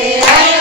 Yeah.